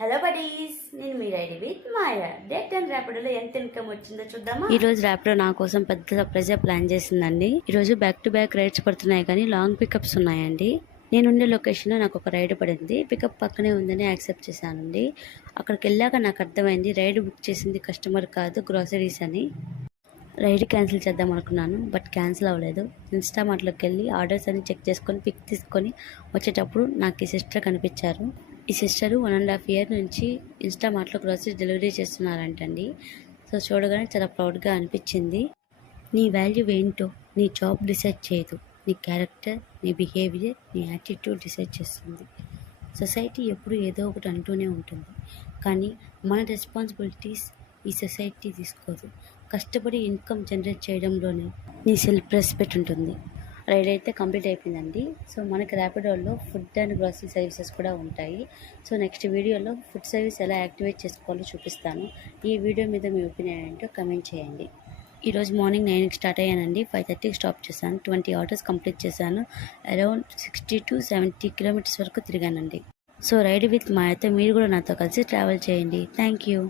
Hello buddies, నేను మీ ride with Maya. Date and ర్యాపిడోలో ఎంత ఇన్కమ్ వచ్చిందో చూద్దామా. ఈ రోజు ర్యాపిడో నా కోసం పెద్ద సర్ప్రైజ్ ప్లాన్ చేసిందండి. ఈ రోజు బ్యాక్ టు బ్యాక్ రైడ్స్ పడుతున్నాయి కానీ లాంగ్ పికప్స్ ఉన్నాయండి. నేనుండే లొకేషన్లో నాకు ఒక రైడ్ పడింది. పికప్ పక్కనే ఉందని యాక్సెప్ట్ చేశానండి. అక్కడికి వెళ్ళాక నాకు అర్థమైంది రైడ్ బుక్ చేసింది కస్టమర్ కాదు, గ్రోసరీస్ అని. రైడ్ క్యాన్సిల్ చేద్దాం అనుకున్నాను, బట్ క్యాన్సిల్ అవ్వలేదు. ఇన్స్టామార్ట్లోకి వెళ్ళి ఆర్డర్స్ అన్ని చెక్ చేసుకొని పిక్ తీసుకొని వచ్చేటప్పుడు నాకు ఈ సిస్టర్ కనిపించారు. ఈ సిస్టరు 1.5 year నుంచి ఇన్స్టామార్ట్లో గ్రోసరీ డెలివరీ చేస్తున్నారంటండి. సో చూడగానే చాలా ప్రౌడ్గా అనిపించింది. నీ వాల్యూ ఏంటో నీ జాబ్ డిసైడ్ చేయదు, నీ క్యారెక్టర్, నీ బిహేవియర్, నీ యాటిట్యూడ్ డిసైడ్ చేస్తుంది. సొసైటీ ఎప్పుడు ఏదో ఒకటి అంటూనే ఉంటుంది, కానీ మన రెస్పాన్సిబిలిటీస్ ఈ సొసైటీ తీసుకోదు. కష్టపడి ఇన్కమ్ జనరేట్ చేయడంలోనే నీ సెల్ఫ్ రెస్పెక్ట్ ఉంటుంది. రైడ్ అయితే కంప్లీట్ అయిపోయిందండి. సో మనకి ర్యాపిడోలో ఫుడ్ అండ్ గ్రోసరీ సర్వీసెస్ కూడా ఉంటాయి. సో నెక్స్ట్ వీడియోలో ఫుడ్ సర్వీస్ ఎలా యాక్టివేట్ చేసుకోవాలో చూపిస్తాను. ఈ వీడియో మీద మీ ఒపీనియన్ ఏంటో కమెంట్ చేయండి. ఈరోజు మార్నింగ్ 9కి స్టార్ట్ అయ్యానండి. 5:30కి స్టాప్ చేశాను. 20 ఆర్డర్స్ కంప్లీట్ చేశాను. అరౌండ్ 60 to 70 kilometers వరకు తిరిగానండి. సో రైడ్ విత్ మాయతో మీరు కూడా నాతో కలిసి ట్రావెల్ చేయండి. Thank you.